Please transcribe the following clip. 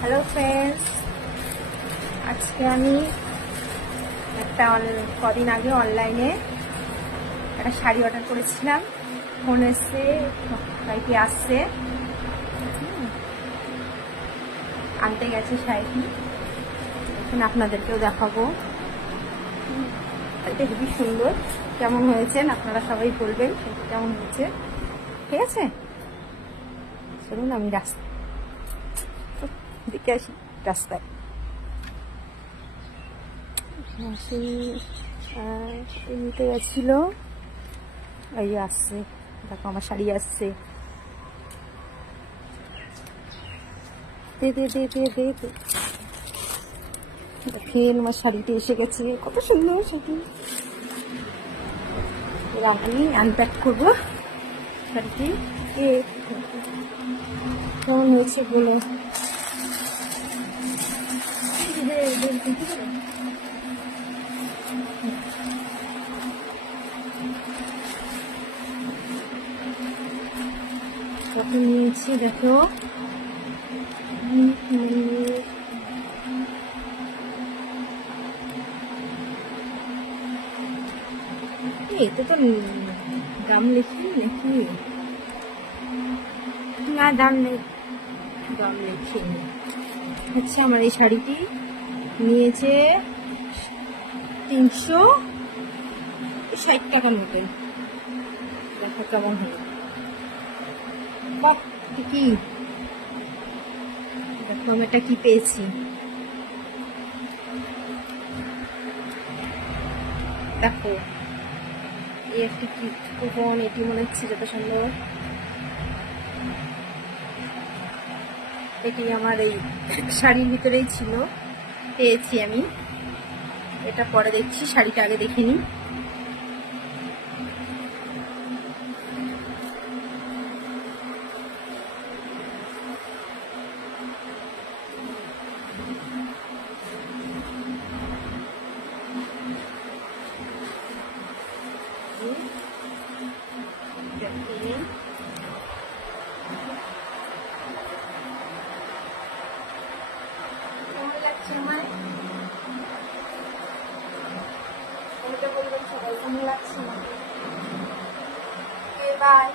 Hello friends, আজকে আমি কদিন আগে অনলাইনে একটা শাড়ি অর্ডার করেছিলাম। ফোন এসছে, শাড়িটি আসছে, আনতে গেছে শাড়িটি। এখন আপনাদেরকেও দেখাবো। এটা খুবই সুন্দর। কেমন হয়েছে আপনারা সবাই বলবেন কেমন হয়েছে। ঠিক আছে, চলুন আমি দেখে আসি রাস্তায়। নিতে গেছিল, এই আসছে, দেখো আমার শাড়ি আসছে। দেখেন আমার শাড়িটি এসে গেছে, কত সুন্দর শাড়ি। এবার আমি আনপ্যাক করবো শাড়িটি। কেমন হয়েছে বলো। কত নিয়েছি দেখো। এতে তো দাম লিখি নাকি? না, দাম নেই, দাম লিখিনি। হচ্ছে আমার এই শাড়িটি নিয়েছে 360 টাকার মতন। দেখো কেমন হলো। কি দেখো আমি এটা কি পেয়েছি। দেখো এই একটি কি কুপন, এটি মনে হচ্ছে যত সুন্দর। এটি আমার এই শাড়ির ভিতরেই ছিল, পেয়েছি আমি। এটা পরে দেখছি, শাড়িটা আগে দেখিনি। কেমন লাগছে আমার? বলবেন সবাই কেমন লাগছে। বাই।